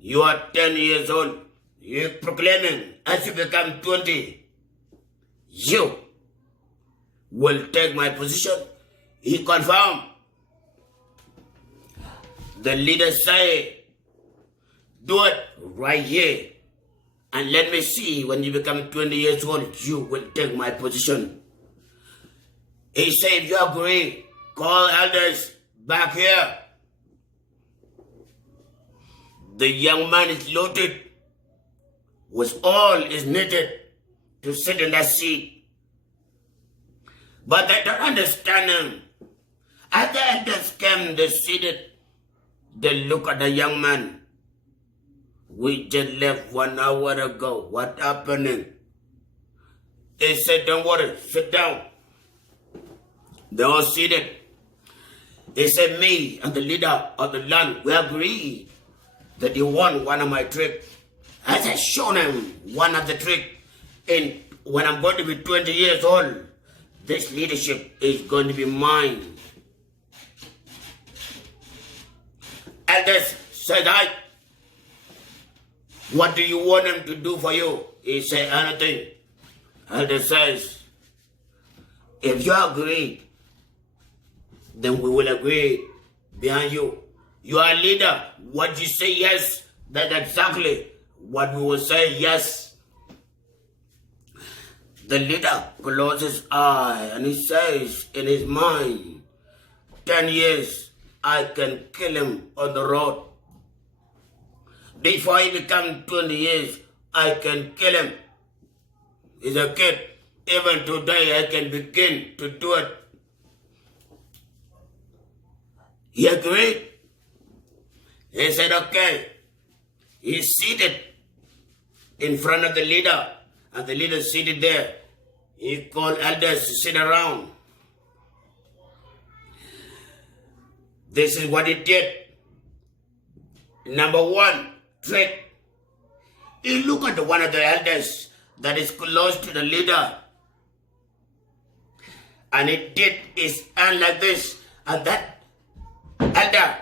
you are 10 years old. You're proclaiming as you become 20, you will take my position. He confirmed. The leader said, do it right here. And let me see, when you become 20 years old, you will take my position. He said, if you agree, call elders back here. The young man is loaded with all is needed to sit in that seat. But they don't understand him. As the elders came, they seated. They look at the young man. We just left 1 hour ago. What's happening? He said, don't worry, sit down. They all seated. He said, me and the leader of the land, we agreed that you won one of my tricks. As I shown him one of the tricks, and when I'm going to be 20 years old, this leadership is going to be mine. Elders said, what do you want him to do for you? He said, anything. Elder says, if you agree, then we will agree behind you. You are a leader. What you say yes, that's exactly what we will say yes. The leader closes his eye and he says in his mind, 10 years, I can kill him on the road. Before he becomes 20 years, I can kill him. He's a kid. Even today, I can begin to do it. He agreed. He said, okay. He's seated in front of the leader, and the leader seated there. He called elders to sit around. This is what he did. Number one, trick. He looked at one of the elders that is close to the leader, and he did his hand like this, and that elder,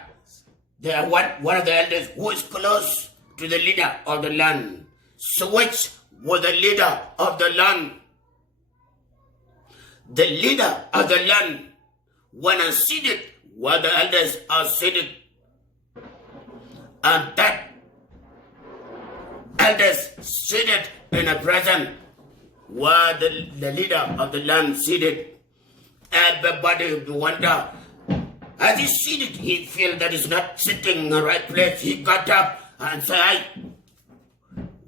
one of the elders who is close to the leader of the land, switched with the leader of the land. The leader of the land went and seated where the elders are seated, and that elders seated in a present where the leader of the land seated. Everybody wonder. As he seated, he felt that he's not sitting in the right place. He got up and said, hey,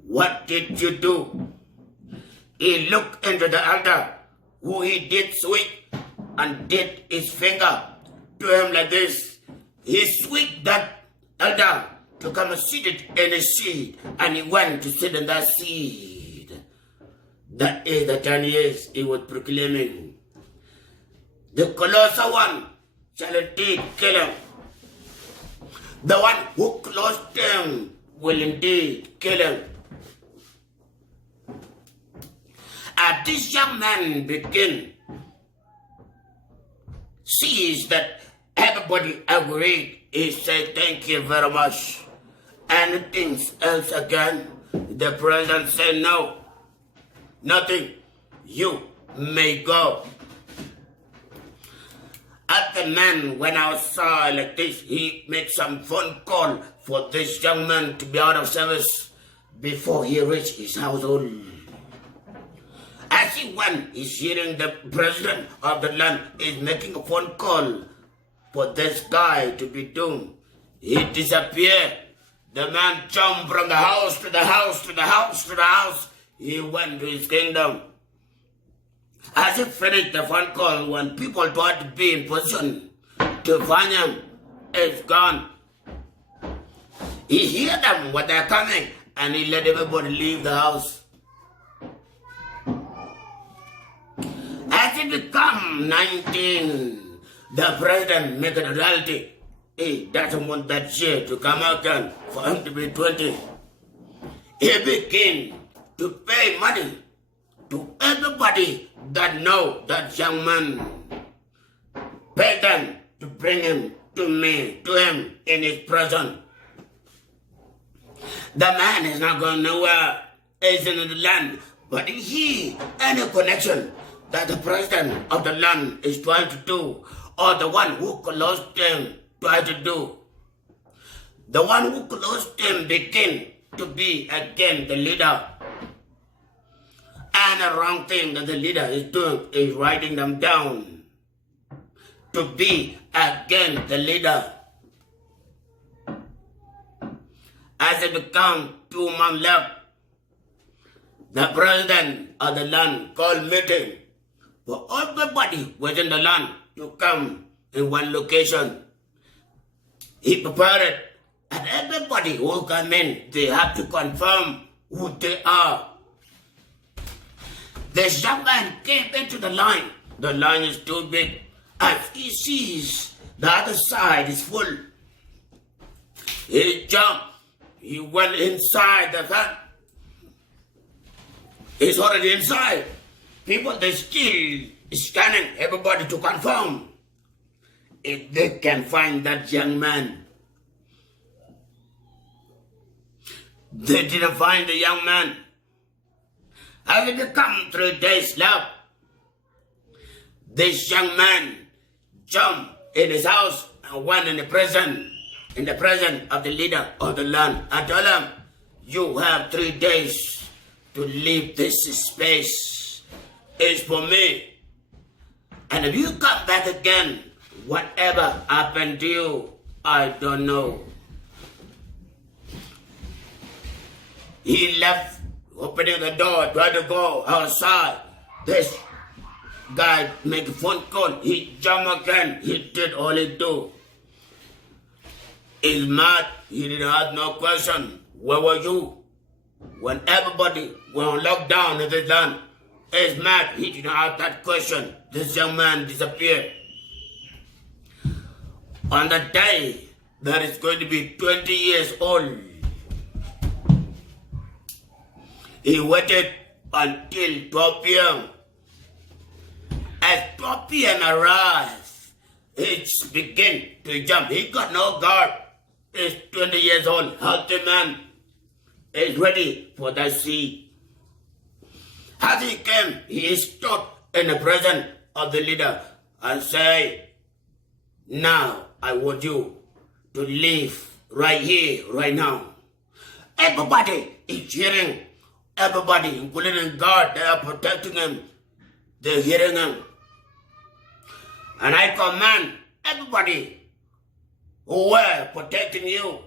what did you do? He looked into the elder, who he did sweep, and did his finger to him like this. He swept that elder to come and sit it in his seat, and he went to sit in that seat. That is the 10 years he was proclaiming. The closer one shall indeed kill him. The one who closed him will indeed kill him. As this young man began, sees that everybody agreed, he said, thank you very much. Anything else again? The president said, no, nothing. You may go. As the man went outside like this, he made some phone call for this young man to be out of service before he reached his household. As he went, he's hearing the president of the land is making a phone call for this guy to be doomed. He disappeared. The man jumped from the house to the house to the house to the house. he went to his kingdom. As he finished the phone call, when people tried to be in position to find him, it's gone. He heard them when they're coming, and he let everybody leave the house. As he become 19, the president make it a reality. He doesn't want that year to come out again for him to be 20. He began to pay money to everybody that know that young man. Pay them to bring him to me, to him in his presence. The man is not going nowhere. He's in the land. But he, any connection that the president of the land is trying to do, or the one who close him try to do, the one who close him begin to be again the leader. And the wrong thing that the leader is doing is writing them down to be again the leader. As it become 2 months left, the president of the land called meeting for everybody within the land to come in one location. He prepared it, and everybody who come in, they have to confirm who they are. This young man came into the line. The line is too big. As he sees the other side is full, he jumped. He went inside the van. He's already inside. People, they still scanning everybody to confirm if they can find that young man. They didn't find the young man. As it become 3 days left, this young man jumped in his house and went in the presence of the leader of the land. I told him, you have 3 days to leave this space. It's for me. And if you come back again, whatever happened to you, I don't know. He left, opening the door, tried to go outside. This guy make a phone call. He jumped again. He did all he do. He's mad. He didn't ask no question. Where were you? When everybody were on lockdown in this land, he's mad. He didn't ask that question. This young man disappeared. On the day that is going to be 20 years old, he waited until 12 p.m. As 12 p.m. arrived, he began to jump. He got no guard. He's 20 years old, healthy man. He's ready for that seat. As he came, he stood in the presence of the leader and said, now I want you to leave right here, right now. Everybody is hearing. Everybody, including God, they are protecting him. They're hearing him. And I command everybody who were protecting you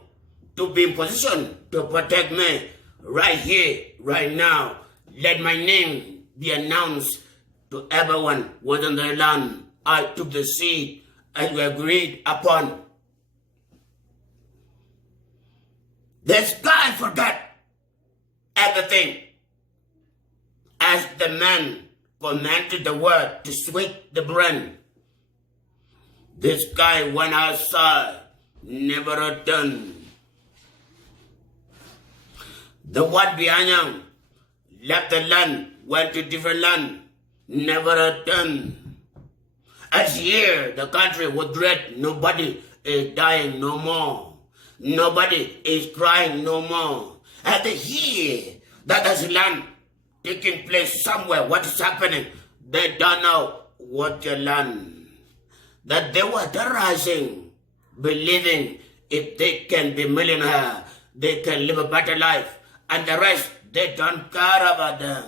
to be in position to protect me right here, right now. Let my name be announced to everyone within the land. I took the seat as we agreed upon. This guy forgot everything. As the man commanded the word to sweep the brain, this guy went outside, never returned. The one behind him left the land, went to different land, never returned. As here, the country was great, nobody is dying no more. Nobody is crying no more. As they hear that there's land taking place somewhere, what is happening, they don't know what the land. That they were terrorizing, believing if they can be millionaire, they can live a better life, and the rest, they don't care about them.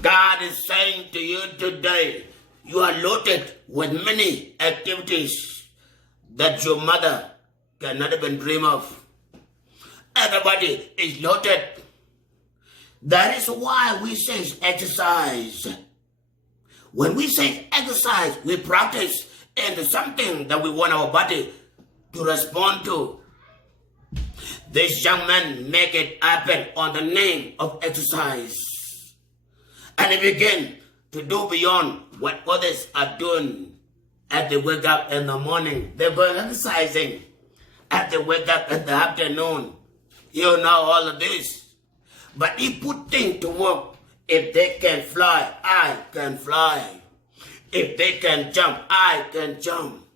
God is saying to you today, you are loaded with many activities that your mother cannot even dream of. Everybody is loaded That is why we say exercise. When we say exercise, we practice into something that we want our body to respond to. This young man make it happen on the name of exercise. And he began to do beyond what others are doing. As they wake up in the morning, they're going exercising. As they wake up in the afternoon, you know all of this. But he put things to work. If they can fly, I can fly. If they can jump, I can jump.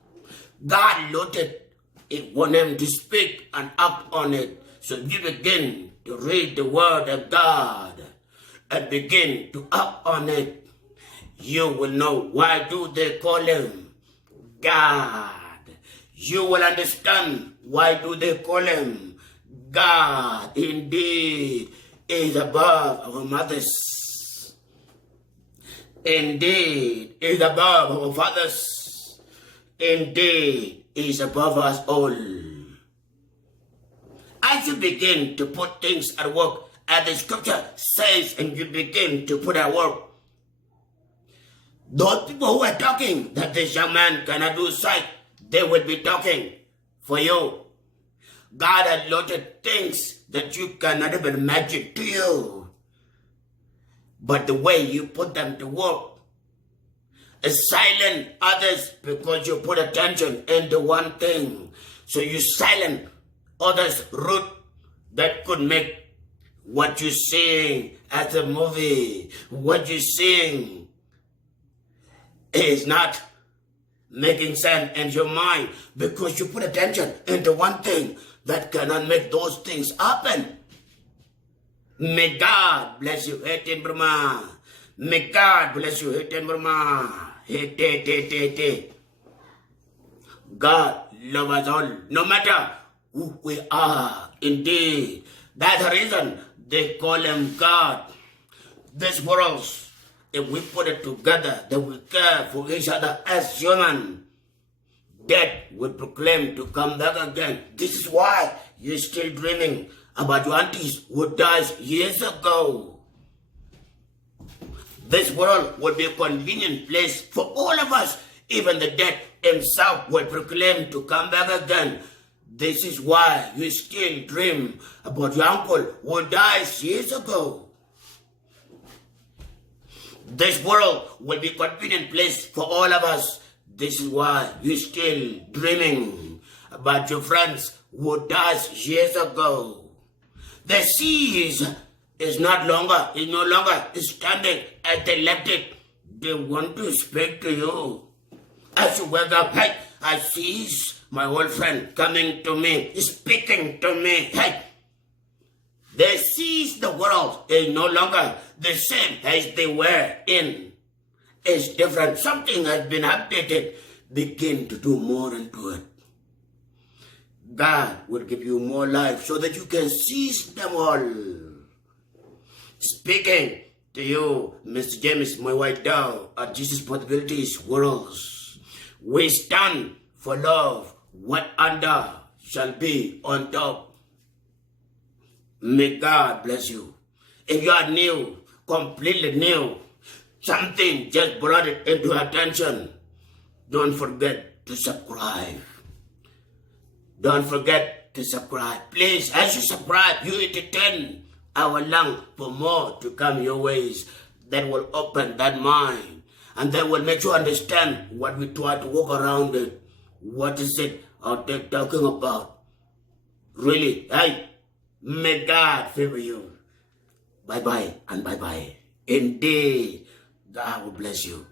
God loaded it, want him to speak and act on it. So you begin to read the word of God and begin to act on it. You will know why do they call him God. You will understand why do they call him God. Indeed is above our mothers. Indeed is above our fathers. Indeed is above us all. As you begin to put things at work, as the scripture says, and you begin to put at work, those people who are talking that this young man cannot do sight, they will be talking for you. God has loaded things that you cannot even imagine to you. But the way you put them to work is silent others because you put attention into one thing. So you silent others' root that could make what you sing as a movie, what you sing is not making sense in your mind because you put attention into one thing that cannot make those things happen. May God bless you. May God bless you. God love us all, no matter who we are. Indeed, that's the reason they call him God. This world, if we put it together, that we care for each other as human, death will proclaim to come back again. This is why you're still dreaming about your aunties who died years ago. This world will be a convenient place for all of us. Even the dead himself will proclaim to come back again. This is why you still dream about your uncle who died years ago. This world will be a convenient place for all of us. This is why you're still dreaming about your friends who died years ago. The SEES is no longer standing as they left it. They want to speak to you. As you wake up, hey, I see my old friend coming to me, speaking to me. Hey, they see the world is no longer the same as they were in. It's different. Something has been updated. Begin to do more into it. God will give you more life so that you can seize them all. Speaking to you, Mr. James, my white dog, at Jesus Possibilities Worlds. We stand for love. What under shall be on top. May God bless you. If you are new, completely new, something just brought it into attention, don't forget to subscribe. Don't forget to subscribe. Please, as you subscribe, you entertain our lung for more to come your ways that will open that mind and that will make you understand what we try to walk around it. What is it out there talking about? Really, hey, may God favor you. Bye-bye and bye-bye. Indeed, God will bless you.